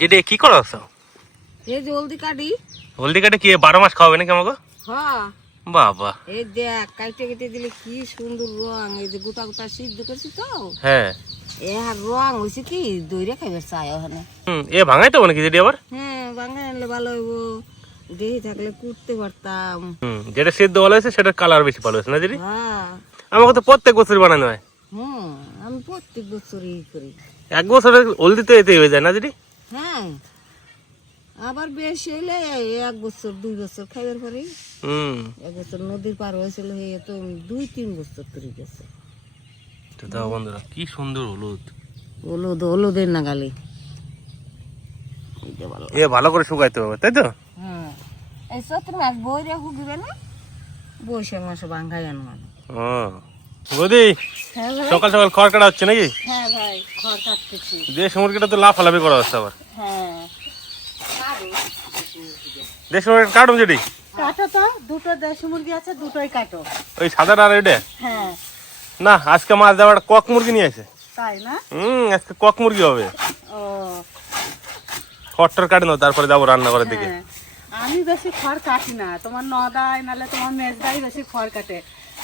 যেটা কি করছো? এই যে হলদি কাটি। হলদি কাটে কি 12 মাস খাওয়াবে নাকি আমাকে? হ্যাঁ, বাবা, এই দেখ কাটে কেটে দিলে কি সুন্দর রং। এই যে গোটা গোটা সিদ্ধ করছি তো, হ্যাঁ। আর রং হয়েছে কি দইরা খাইবার চাই ওখানে। এ ভাঙাই তো নাকি যেটি আবার? হ্যাঁ, বাঙালি আনলে ভালো হইব, দেহি থাকলে কুটতে পারতাম। যেটা সিদ্ধ ভালো হয়েছে সেটা কালার বেশি ভালো হয়েছে না যেটি? হ্যাঁ। আমাকে তো প্রত্যেক বছর বানানো হয়। আমি প্রত্যেক বছরই করি। এক বছরে হলদি তো এতেই হয়ে যায় না যেটি? হ্যাঁ, আবার বেশি হইলে 1 বছর 2 বছর খাইবার পরে। 1 বছর নদীর পার হয়েছিল, এই তো 2-3 বছর ধরে গেছে। তো দাও বন্ধুরা, কি সুন্দর হলুদ। হলুদের নাগালি এ ভালো করে শুকাইতে হবে, তাই তো? হ্যাঁ, এই চৈত্র মাস বইরে হুকিবে না, বৈশাখ মাসে বাঙ্গাই আনো। ও বৌদি, সকাল সকাল খড় কাটা হচ্ছে নাকি? হ্যাঁ ভাই, খড় কাটতেছি। দেশি মুরগিটা তো লাফালাফি করা হচ্ছে আবার। হ্যাঁ, দেশি মুরগি কাটুন যেটি? কাটো তো, দুটো দেশি মুরগি আছে, দুটোই কাটো। ওই সাদা আর এটা? হ্যাঁ। না, আজকে মাছ দেওয়ার কক মুরগি নিয়ে আসে। তাই না? আজকে কক মুরগি হবে। ও, খড়টার কাটে নাও, তারপরে যাবো রান্না করার দিকে। আমি বেশি খড় কাটি না, তোমার নদাই নালে তোমার মেজদাই বেশি খড় কাটে।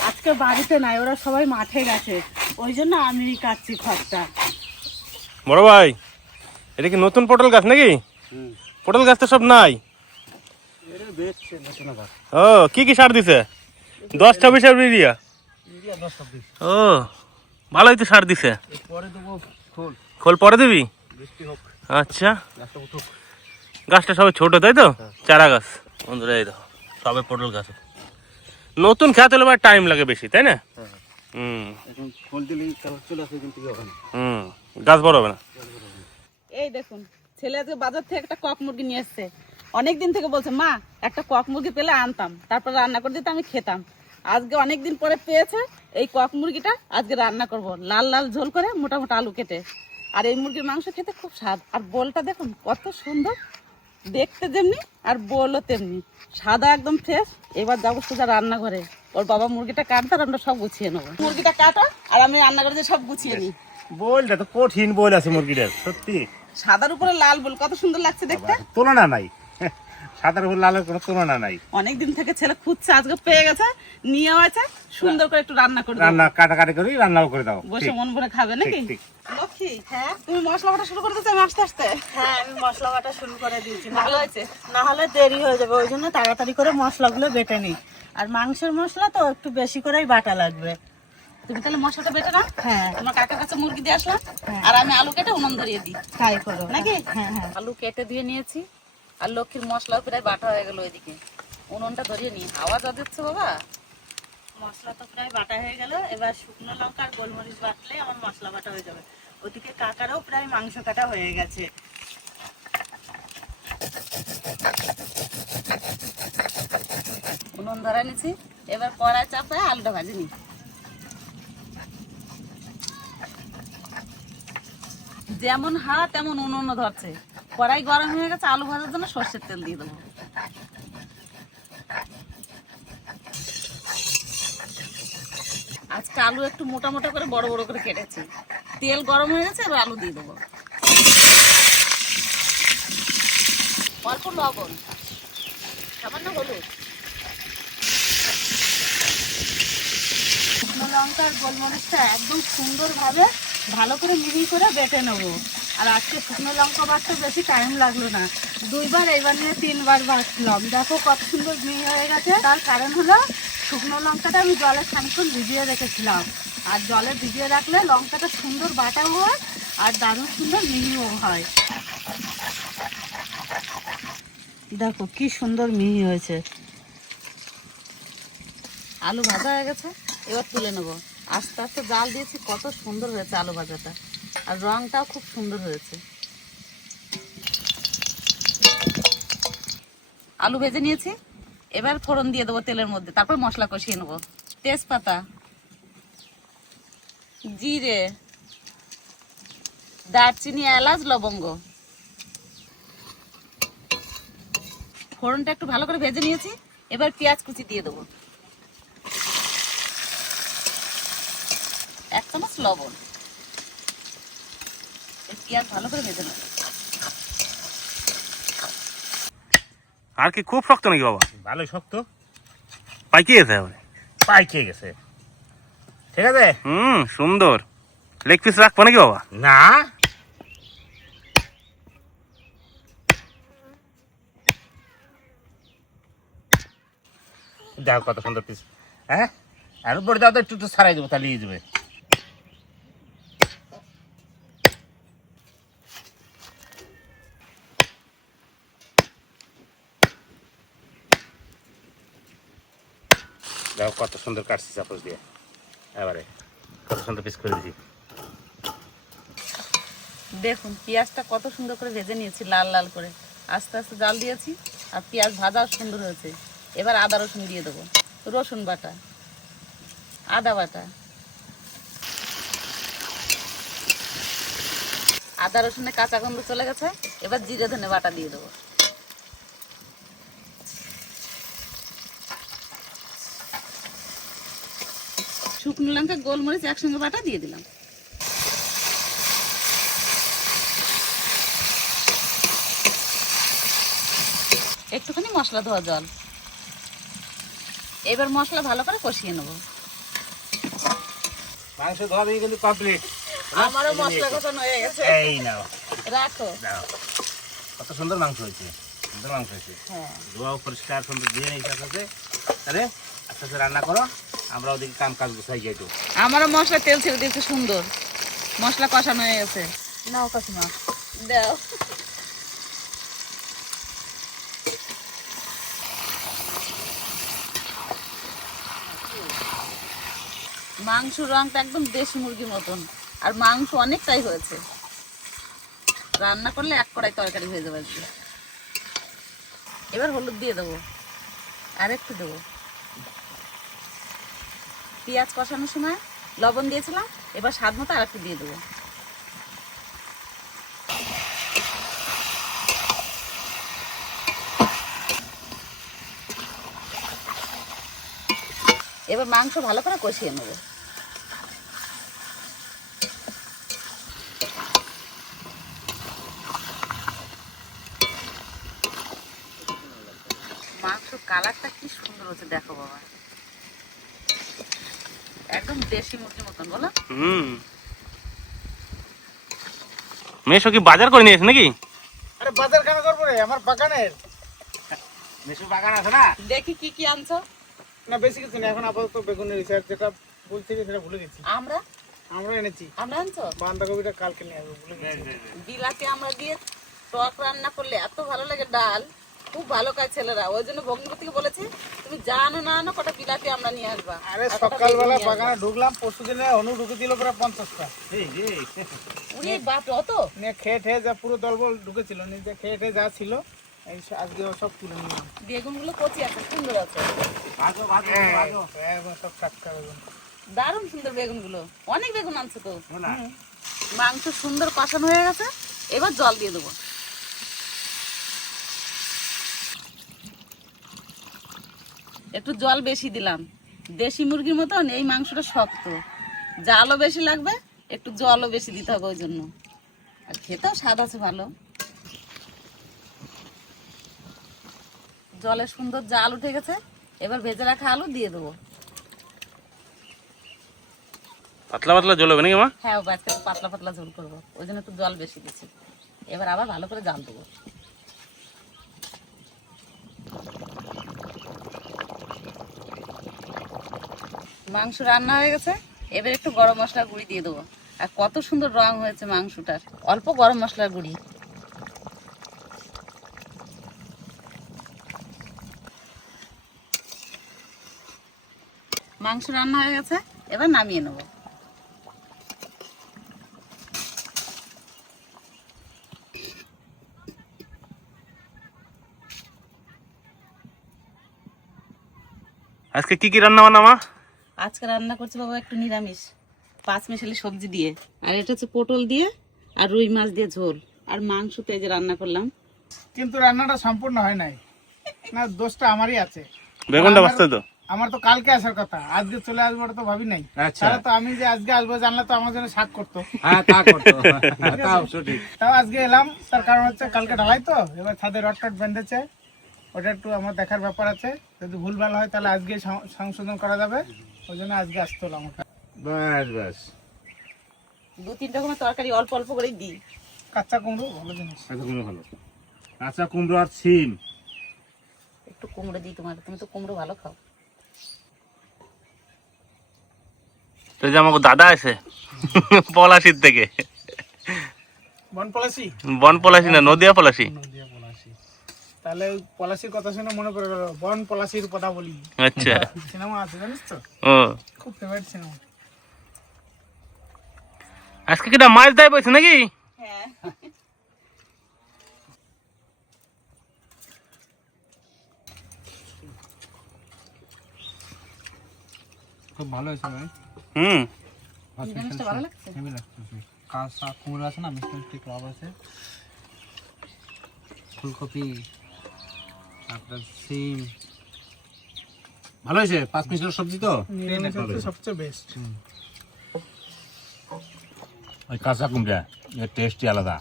আজকে বাড়িতে নাই, ওরা সবাই মাঠে গেছে, ওই জন্য আমি কাটছি খড়টা। বড় ভাই, এটা কি নতুন পটল গাছ নাকি? পটল গাছ তো সব নাই। ও, কি কি সার দিছে? 10-26 ইউরিয়া? ও, ভালোই তো সার দিছে। খোল পরে দিবি? আচ্ছা, গাছটা সবাই ছোট তাই তো? চারা গাছ। বন্ধুরা এই দেখো, সবে পটল গাছ। নতুন খেতে হলে টাইম লাগে বেশি, তাই না? গাছ বড় হবে না। এই দেখুন, ছেলে আজকে বাজার থেকে একটা কক মুরগি নিয়ে এসছে। অনেকদিন থেকে বলছে মা একটা কক মুরগি পেলে আনতাম, তারপর রান্না করে দিতে আমি খেতাম। আজকে অনেকদিন পরে পেয়েছে এই কক মুরগিটা, আজকে রান্না করব লাল লাল ঝোল করে মোটা মোটা আলু কেটে। আর এই মুরগির মাংস খেতে খুব স্বাদ, আর বোলটা দেখুন কত সুন্দর দেখতে, যেমনি আর বোলও তেমনি সাদা, একদম ফ্রেশ। এবার যাবো সোজা রান্নাঘরে, ওর বাবা মুরগিটা কাটতে আর আমরা সব গুছিয়ে নেবো। মুরগিটা কাটো আর আমি রান্না করে সব গুছিয়ে নিই। বলটা তো কঠিন বল আছে মুরগিটার, সত্যি। সাদার উপরে লাল বোল কত সুন্দর লাগছে দেখতে, তুলনা নাই। সাদার উপর লালের কোনো তুলনা নাই। অনেকদিন থেকে ছেলে খুঁজছে, আজকে পেয়ে গেছে, নিয়েও আছে। সুন্দর করে একটু রান্না করে রান্না কাটাকাটি করে রান্নাও করে দাও, বসে মন ভরে খাবে নাকি? লক্ষ্মী, হ্যাঁ তুমি মশলা বাটা শুরু করে দিচ্ছ আমি আস্তে আস্তে? হ্যাঁ, আমি মশলা বাটা শুরু করে দিয়েছি, ভালো হয়েছে। না হলে দেরি হয়ে যাবে, ওই জন্য তাড়াতাড়ি করে মশলাগুলো বেটে নিই। আর মাংসের মশলা তো একটু বেশি করেই বাটা লাগবে। তুমি তাহলে মশলাটা বেটে নাও। হ্যাঁ, তোমার কাকার কাছে মুরগি দিয়ে আসলাম, আর আমি আলু কেটে উনুন ধরিয়ে দিই তাই করো নাকি? হ্যাঁ হ্যাঁ, আলু কেটে দিয়ে নিয়েছি, আর লক্ষ্মীর মশলাও প্রায় বাটা হয়ে গেল। ওইদিকে উনুনটা ধরিয়ে নিই, আওয়াজ দিচ্ছে বাবা। মশলা তো প্রায় বাটা হয়ে গেল। এবার শুকনো লঙ্কা আর গোলমরিচ বাটলে আমার মশলা বাটা হয়ে যাবে। ওদিকে কাকারও প্রায় মাংস কাটা হয়ে গেছে। উনুন ধরে নিছি, এবার কড়াই চাপায় আলুটা ভাজি নিই। যেমন হাওয়া তেমন উনুন ধরছে। কড়াই গরম হয়ে গেছে, আলু ভাজার জন্য সর্ষের তেল দিয়ে দেবো। আজকে আলু একটু মোটা মোটা করে বড় বড় করে কেটেছি। তেল গরম হয়ে গেছে, এবার আলু দিয়ে দেবো। অল্প লবণ, সামান্য হলুদ, শুকনো লঙ্কা আর গোলমরিচটা একদম সুন্দরভাবে ভালো করে মিহি করে বেটে নেবো। আর আজকে শুকনো লঙ্কা বাটতে বেশি টাইম লাগলো না, 2বার এইবার নিয়ে 3বার বাটলাম। দেখো কত সুন্দর মিহি হয়ে গেছে। তার কারণ হলো শুকনো লঙ্কাটা আমি জলে খানিকক্ষণ ভিজিয়ে রেখেছিলাম, আর জলে ভিজিয়ে রাখলে লঙ্কাটা সুন্দর বাটাও হয় আর দারুণ সুন্দর মিহিও হয়। দেখো কি সুন্দর মিহি হয়েছে। আলু ভাজা হয়ে গেছে, এবার তুলে নেবো। আস্তে আস্তে জাল দিয়েছি, কত সুন্দর হয়েছে আলু ভাজাটা, আর রংটাও খুব সুন্দর হয়েছে। আলু ভেজে নিয়েছি, এবার ফোড়ন দিয়ে দেবো তেলের মধ্যে, তারপর মশলা কষিয়ে নেবো। তেজপাতা, জিরে, দারচিনি, এলাচ, লবঙ্গ। ফোড়নটা একটু ভালো করে ভেজে নিয়েছি, এবার পেঁয়াজ কুচি দিয়ে দেবো, 1 চামচ লবণ। পেঁয়াজ ভালো করে ভেজে নেব। আর কি খুব শক্ত নাকি বাবা? ভালোই শক্ত, পাইকে গেছে এবারে? পাইকে গেছে। ঠিক আছে, সুন্দর। লেগ পিস রাখবো নাকি বাবা? না দেখো কত সুন্দর পিস। হ্যাঁ, আর উপরে দাও তো, একটু একটু ছাড়াই দেবো, তাহলে যাবে। দেখো কত সুন্দর কাটছি চাপস দিয়ে, এবারে কত সুন্দর পিস করে দিছি। দেখুন পেঁয়াজটা কত সুন্দর করে ভেজে নিয়েছি, লাল লাল করে। আস্তে আস্তে জাল দিয়েছি, আর পেঁয়াজ ভাজাও সুন্দর হয়েছে। এবার আদা রসুন দিয়ে দেবো, রসুন বাটা, আদা বাটা, আদা রসুনের কাঁচা গন্ধ চলে গেছে। এবার জিরে ধনে বাটা দিয়ে দেবো। শুকনো লঙ্কা গোলমরিচ একসঙ্গে বাটা দিয়ে দিলাম। একটুখানি মশলা ধোয়া জল। এবার মশলা ভালো করে কষিয়ে নেব। মাংস ধোয়া দিয়ে কিন্তু কমপ্লিট। আমারও মশলা কষানো হয়ে গেছে। এই নাও, রাখো। নাও। কত সুন্দর মাংস হয়েছে, সুন্দর মাংস হয়েছে। হ্যাঁ, ধোয়াও পরিষ্কার সুন্দর দিয়ে নিয়েছে। আস্তে আরে আস্তে আস্তে রান্না করো, আমরা ওদিকে কাম কাজ গুছাই যাই। তো আমারও মশলা তেল ছেড়ে দিয়েছে সুন্দর, মশলা কষানো হয়ে গেছে। নাও কাকিমা, দাও। মাংস রংটা একদম দেশি মুরগির মতন, আর মাংস অনেকটাই হয়েছে। রান্না করলে এক কড়াই তরকারি হয়ে যাবে আজকে। এবার হলুদ দিয়ে দেবো, আর একটু দেবো। পেঁয়াজ কষানোর সময় লবণ দিয়েছিলাম, এবার স্বাদ মতো আর একটু দিয়ে দেবো। এবার মাংস ভালো করে কষিয়ে নেবো। মাংসর কালারটা কি সুন্দর হচ্ছে, দেখো বাবা, একদম দেশি মুরগির মতন, বলো। মেশো কি বাজার করে নিয়েছে নাকি? আরে বাজার কেন করবো রে, আমার বাগানের। মেসু বাগান আছে না? দেখি কি কি আনছো। না বেশি কিছু না, এখন আপাতত বেগুনের রিসার্চ যেটা বলছিলি সেটা ভুলে গেছি। আমরা এনেছি আমরা আনছো বাঁধাকপিটা কালকে নিয়ে আসবো, ভুলে গেছি। বিলাতি আমরা দিয়ে টক রান্না করলে এত ভালো লাগে, ডাল খুব ভালো খায় ছেলেরা। ওই জন্য ভগ্নিপতিকে বলেছি, তুমি জানো না আনো, কটা বিলাতি আমরা নিয়ে আসবা। আরে সকালবেলা বাগানে ঢুকলাম, পরশু দিনে অনু ঢুকে দিল প্রায় 50টা। উনি বাপ অত নিয়ে খেয়ে ঠেয়ে যা পুরো দলবল ঢুকেছিল, নিজে খেয়ে ঠেয়ে যা ছিল এই আজকে সব তুলে নিলাম। বেগুনগুলো কচি আছে, সুন্দর আছে, একদম সব টাটকা বেগুন। দারুণ সুন্দর বেগুনগুলো। অনেক বেগুন আনছো তো। মাংস সুন্দর কষানো হয়ে গেছে, এবার জল দিয়ে দেবো। একটু জল বেশি দিলাম, দেশি মুরগির মতন এই মাংসটা শক্ত, জালও বেশি লাগবে, একটু জলও বেশি দিতে হবে ওই জন্য। আর খেতেও স্বাদ আছে ভালো। জলে সুন্দর জাল উঠে গেছে, এবার ভেজে রাখা আলু দিয়ে দেবো। পাতলা পাতলা জল হবে নাকি মা? হ্যাঁ, আজকে একটু পাতলা পাতলা ঝোল করবো, ওই জন্য একটু জল বেশি দিচ্ছি। এবার আবার ভালো করে জাল দেবো। মাংস রান্না হয়ে গেছে, এবার একটু গরম মশলার গুঁড়ি দিয়ে দেবো। আর কত সুন্দর রং হয়েছে মাংসটার, অল্প গরম মশলার গুঁড়ি। মাংস রান্না হয়ে গেছে, এবার নামিয়ে নেবো। আজকে কি কি রান্না বান্না মা? আজকে রান্না করছি বাবা একটু নিরামিষ, 5 মিশালি সবজি দিয়ে, আর এটা হচ্ছে পটল দিয়ে আর রুই মাছ দিয়ে ঝোল, আর মাংস তো এই যে রান্না করলাম। কিন্তু রান্নাটা সম্পূর্ণ হয় নাই, না দোষটা আমারই আছে। বেগুনটা বাঁচতে তো আমার তো কালকে আসার কথা, আজকে চলে আসবো ওটা তো ভাবি নাই। আচ্ছা। তাহলে তো আমি যে আজকে আসবো জানলে তো আমার জন্য শাক করতো। হ্যাঁ, তা করতো। তাও সঠিক। তাও আজকে এলাম, তার কারণ হচ্ছে কালকে ঢালাই তো, এবার ছাদে রড টট বেঁধেছে, ওটা একটু আমার দেখার ব্যাপার আছে, যদি ভুলভাল হয় তাহলে আজকে সংশোধন করা যাবে, ওই জন্য আজকে আসতে হলো আমাকে। বাস বাস, 2-3 রকমের তরকারি অল্প অল্প করেই দিই। কাঁচা কুমড়ো ভালো জিনিস। কাঁচা কুমড়ো ভালো, কাঁচা কুমড়ো আর সিম। একটু কুমড়ো দিই তোমাকে, তুমি তো কুমড়ো ভালো খাও। তো যে আমাকে দাদা আছে পলাশির থেকে, বনপলাশি? বন পলাশি না, নদিয়া পলাশি। নদিয়া পলাশি। তাহলে ওই পলাশির কথা শুনে মনে পড়ে গেল, বন পলাশির কথা বলি। আচ্ছা, সিনেমা আছে জানিস তো, ও খুব ফেভারিট সিনেমা। আজকে কিটা মাছ দেয় বলছে নাকি? হ্যাঁ, খুব ভালো হয়েছে ভাই। হুম, নিরামিষটা ভালো লাগছে। হেভি লাগছে। কাঁচা কুমড়ো আছে না, মিষ্টি মিষ্টি টক আছে, ফুলকপি, তারপরে সিম। ভালো হয়েছে, 5 মিনিটের সবজি তো। নিরামিষ হচ্ছে সবচেয়ে বেস্ট। ওই কাঁচা কুমড়া এর টেস্টই আলাদা,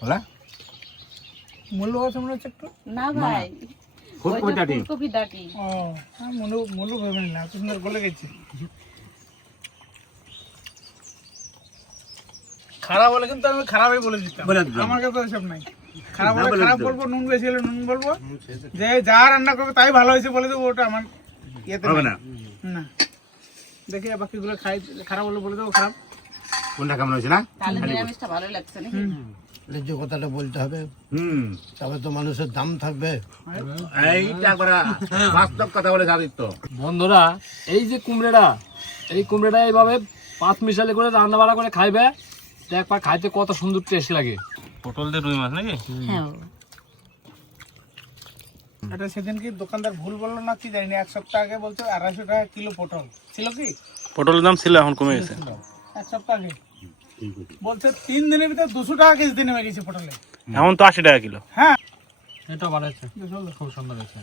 বলা মূল্য আছে মনে হচ্ছে একটু। না ভাই, ফুলকপি ডাঁটি। ফুলকপি ডাঁটি। ও হ্যাঁ, মূল্য ভেবে নিলাম, এত সুন্দর গলে গেছে। খারাপ বলে কিন্তু আমি খারাপই বলে দিতাম, বলে দিতাম। আমার কাছে ওইসব নাই। খারাপ না হলে বলে খারাপ দিতাম। বলবো, নুন বেশি হলে নুন বলবো, যে যা রান্না করবে তাই ভালো হয়েছে বলে দেবো, ওটা আমার ইয়েতে হবে নাই। না, না, দেখি বাকিগুলো খাই, খারাপ হলে বলে দেবো খারাপ। কোনটা কেমন হয়েছে না? তাহলে নিরামিষটা ভালোই লাগছে নাকি? ন্যায্য কথাটা বলতে হবে, হুম, তবে তো মানুষের দাম থাকবে। এইটা একবার বাস্তব কথা বলে আদিত্য। বন্ধুরা, এই যে কুমড়োটা এইভাবে 5 মিশালি করে রান্না বাড়া করে খাইবে, তো একবার খাইতে কত সুন্দর টেস্ট লাগে। পটল দিয়ে রুই মাছ নাকি? হ্যাঁ, এটা সেদিন কি দোকানদার ভুল বললো না কি জানি না, 1 সপ্তাহ আগে বলছে 250 টাকা কিলো পটল ছিল, কি পটলের দাম ছিল, এখন কমে গেছে। 1 সপ্তাহ আগে বলছে 3 দিনের ভিতরে 200 টাকা কেজি নেমে গেছে পটলে। এখন তো 80 টাকা কিলো। হ্যাঁ, এটা ভালো হয়েছে, খুব সুন্দর হয়েছে।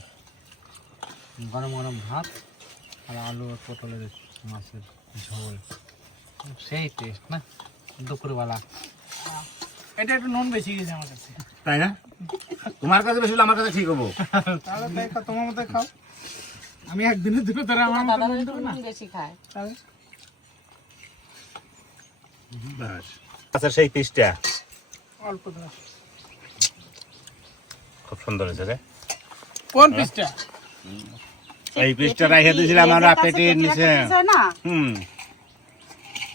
গরম গরম ভাত আর আলু আর পটলের মাছের ঝোল, সেই টেস্ট না দুপুরবেলা। এটা একটু নুন বেশি গেছে আমার কাছে। তাই না? তোমার কাছে বেশি হলে আমার কাছে ঠিক হবো। তাহলে তাই খাও, তোমার মতো খাও। আমি একদিনের দুটো ধরে আমার মতো দাদা নুন ভাই দেবো না। নুন বেশি খায়। তাহলে আচ্ছা, সেই পিসটা অল্প দাও। খুব সুন্দর হয়েছে রে। কোন পিসটা? এই পিসটা রাইখে দিয়েছিলাম আমরা পেটের নিচে। না, হুম,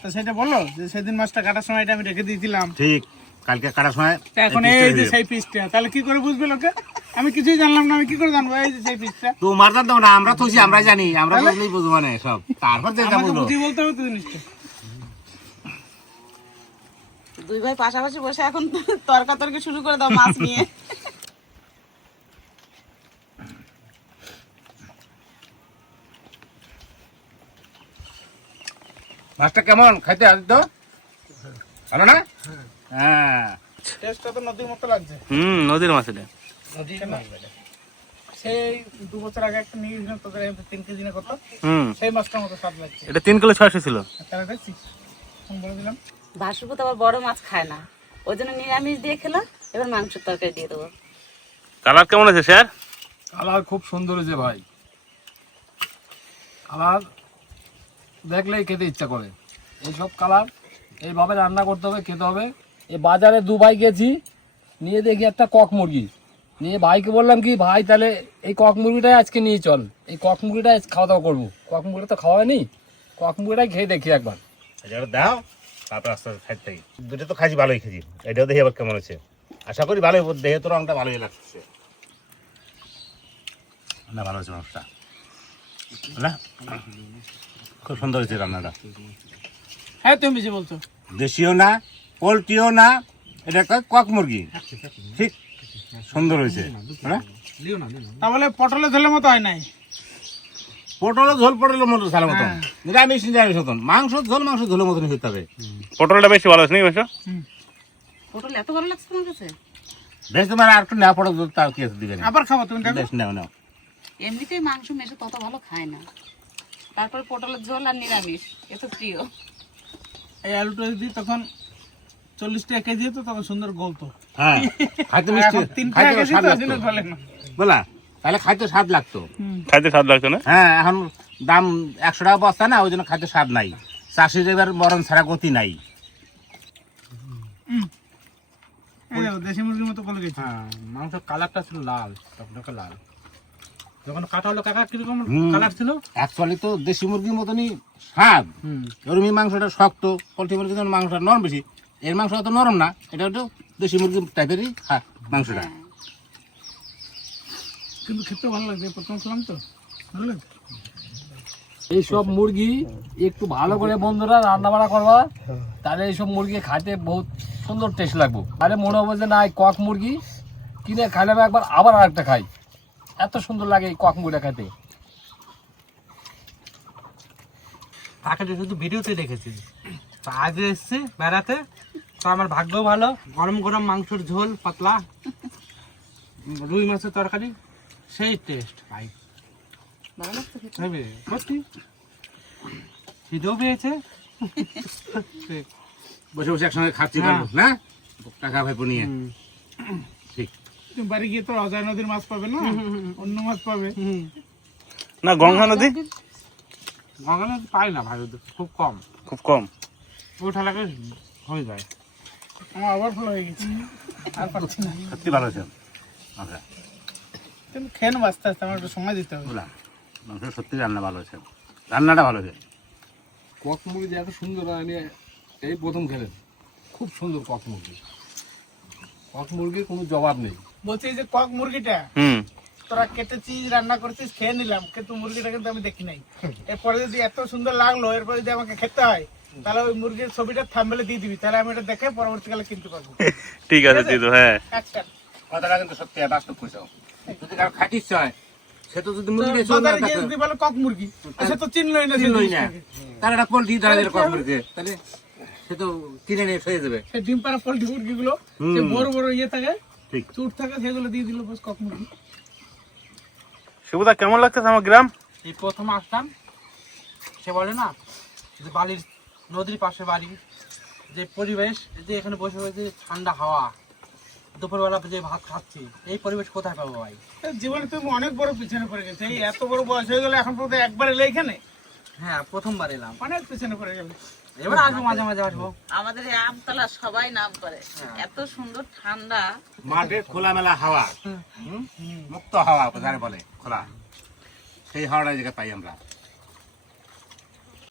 তো সেটা বলো যে সেদিন মাছটা কাটার সময় এটা আমি রেখে দিয়েছিলাম, ঠিক। কালকে কাটার সময় তা এখন এই যে সেই পিসটা, তাহলে কি করে বুঝবে লোকে? আমি কিছুই জানলাম না, আমি কি করে জানবো এই যে সেই পিসটা? তোমার জানতাম না, আমরা তো আমরা জানি, আমরা বুঝলেই বুঝবো না সব। তারপর যেটা আমাকে বুঝলো, বুঝিয়ে বলতে হবে তো জিনিসটা। 2 ভাই পাশাপাশি বসে এখন তর্কাতর্কি শুরু করে দাও মাছ নিয়ে। মাছটা কেমন খাইতে আদিত্য? ভালো না? হ্যাঁ, টেস্টটা তো নদীর মতো লাগছে। হুম, নদীর মাছ এটা। সেই 2 বছর আগে একটা নিয়ে গেছিলাম তোদের 3 কেজি না কত, হুম, সেই মাছটার মতো স্বাদ লাগছে। এটা 3 কিলো 600 ছিল। তাহলে দেখছিস, আমি বলে দিলাম। ভাসুপু তো আবার বড় মাছ খায় না, ওই জন্য নিরামিষ দিয়ে খেলাম। এবার মাংসের তরকারি দিয়ে দেবো। কালার কেমন আছে স্যার? কালার খুব সুন্দর হয়েছে ভাই, কালার দেখলেই খেতে ইচ্ছা করে। এইসব কালার এইভাবে রান্না করতে হবে, খেতে হবে। এই বাজারে 2 ভাই গেছি, নিয়ে দেখি একটা কক মুরগি, নিয়ে ভাইকে বললাম কি ভাই তাহলে এই কক মুরগিটাই আজকে নিয়ে চল, এই কক মুরগিটাই খাওয়া দাওয়া করবো। কক মুরগিটা তো খাওয়া হয়নি, কক মুরগিটাই খেয়ে দেখি একবার। এটা দাও, তারপর আস্তে আস্তে খাইতে থাকি। দুটো তো খাইছি, ভালোই খেয়েছি। এটাও দেখি আবার কেমন হচ্ছে। আশা করি ভালোই, দেহে তো রংটা ভালোই লাগছে না, ভালো হচ্ছে মাছটা না, খুব সুন্দর হয়েছে রান্নাটা। হ্যাঁ, তুমি বেশি বলছো। দেশিও না, পোলট্রিও না, এটা একটা কক মুরগি, ঠিক সুন্দর হয়েছে। হ্যাঁ, তাহলে পটলে ঝোলের মতো হয় নাই। পটলের ঝোল পটলের মতো ঝালের মতন, নিরামিষ নিরামিষ মতন, মাংস ঝোলের মতন হতে হবে। পটলটা বেশি ভালো আছে নাকি মাংস? পটল এত ভালো লাগছে তোমার কাছে? বেশ, তোমার আর একটু নেওয়া পটল তার কি আছে দিবে না। আবার খাবো তুমি, দেখো। বেশ, নাও নাও। এমনিতেই মাংস মেশে তত ভালো খায় না, তারপরে পটলের ঝোল আর নিরামিষ এ তো প্রিয়। এই আলুটা যদি তখন 40 টাকা কেজি হতো তখন সুন্দর গলতো। হ্যাঁ, খাইতে মিষ্টি, এখন 3 টাকা খাইতে কেজি স্বাদ তো লাগতো। আসলে গলে না। বলা তাহলে খাইতে স্বাদ লাগতো। খাইতে স্বাদ লাগতো না? হ্যাঁ, এখন দাম 100 টাকা বস্তা না, ওই জন্য খাইতে স্বাদ নাই। চাষির এবার মরণ ছাড়া গতি নাই। এই দেখো, দেশি মুরগির মতো বলে গেছে। হ্যাঁ, মাংসের কালারটা ছিল লাল, টকটকে লাল। যখন কাটা হলো কাকা কিরকম কালার ছিল? অ্যাকচুয়ালি তো দেশি মুরগির মতনই স্বাদ। এরমি মাংসটা শক্ত, পোলট্রি মুরগির জন্য মাংসটা নরম বেশি। এর মাংস অত নরম না, এটা একটু দেশি মুরগির টাইপেরই মাংসটা। কিন্তু খেতে ভালো লাগছে, প্রথম খেলাম তো ভালো লাগছে। এইসব মুরগি একটু ভালো করে বন্ধুরা রান্না বান্না করবা, তাহলে এইসব মুরগি খাইতে বহুত সুন্দর টেস্ট লাগবে। আরে মনে হবে যে না এই কক মুরগি কিনে খাইলাম একবার, আবার আরেকটা খাই, এত সুন্দর লাগে এই কক মুরগিটা খাইতে। তাকে তো শুধু ভিডিওতে দেখেছি, তো আজ এসছে বেড়াতে, তো আমার ভাগ্য ভালো। গরম গরম মাংসের ঝোল পাতলা, রুই মাছের তরকারি, সেই টেস্ট ভাই। সত্যি খিদেও পেয়েছে। বসে বসে একসঙ্গে খাচ্ছি গল্প, না টাকা ভাইপো নিয়ে। ঠিক। তুমি বাড়ি গিয়ে তো অজয় নদীর মাছ পাবে না, অন্য মাছ পাবে। না গঙ্গা নদী গঙ্গা পাই না ভাই, খুব কম, খুব কম। ওঠা লাগে হয়ে যায়। আমার ওভারফ্লো হয়ে গেছে, আর পারছি না। সত্যি ভালো আছে আচ্ছা, তুমি খেয়ে নেবো আস্তে আস্তে, আমার একটু সময় দিতে হবে। বলা মাংস সত্যি রান্না ভালো আছে, রান্নাটা ভালো আছে। কক মুরগি যে এত সুন্দর আমি এই প্রথম খেলেন, খুব সুন্দর কক মুরগি। কক মুরগির কোনো জবাব নেই। বলছি এই যে কক মুরগিটা তোরা কেটেছিস, রান্না করছিস, খেয়ে নিলাম, কিন্তু মুরগিটা কিন্তু আমি দেখি নাই। এরপরে যদি এত সুন্দর লাগলো, এরপরে যদি আমাকে খেতে হয়, তাহলে ওই মুরগির ছবিটা থাম্বনেলে দিয়ে দিবি, তাহলে আমি এটা দেখে পরবর্তীকালে কিনতে পারবো। ঠিক আছে দিদু, হ্যাঁ। আচ্ছা, কথাটা কিন্তু সত্যি বাস্তব কইছো। যদি কারো খাইতে ইচ্ছা হয়, সে তো যদি মুরগি বাজারে গিয়ে যদি বলে কক মুরগি, সে তো চিনলই না, চিনলই না, তার একটা পোল্ট্রি ধরে কক মুরগি, তাহলে সে তো কিনে নিয়ে হয়ে যাবে। সে ডিম পাড়া পোল্ট্রি মুরগি গুলো যে বড় বড় ইয়ে থাকে, ঠিক। চুট থাকে, সেগুলো দিয়ে দিল বস কক মুরগি। শিবুদা কেমন লাগতেছে আমার গ্রাম? এই প্রথম আসলাম, সে বলে না যে বালির নদীর পাশে বাড়ি, যে পরিবেশ, যে এখানে বসে বসে ঠান্ডা হাওয়া, দুপুরবেলা যে ভাত খাচ্ছি, এই পরিবেশ কোথায় পাবো ভাই? জীবনে তুমি অনেক বড় পিছনে পড়ে গেছে, এই এত বড় বয়স হয়ে গেলে এখন পর্যন্ত একবার এলে এখানে, হ্যাঁ, প্রথমবার এলাম, অনেক পিছনে পড়ে গেলে। এবার আসবো, মাঝে মাঝে আসবো। আমাদের এই আমতলা সবাই নাম করে, এত সুন্দর ঠান্ডা। মাঠে খোলামেলা হাওয়া, মুক্ত হাওয়া যারে বলে খোলা, সেই হাওয়াটা জায়গায় পাই আমরা।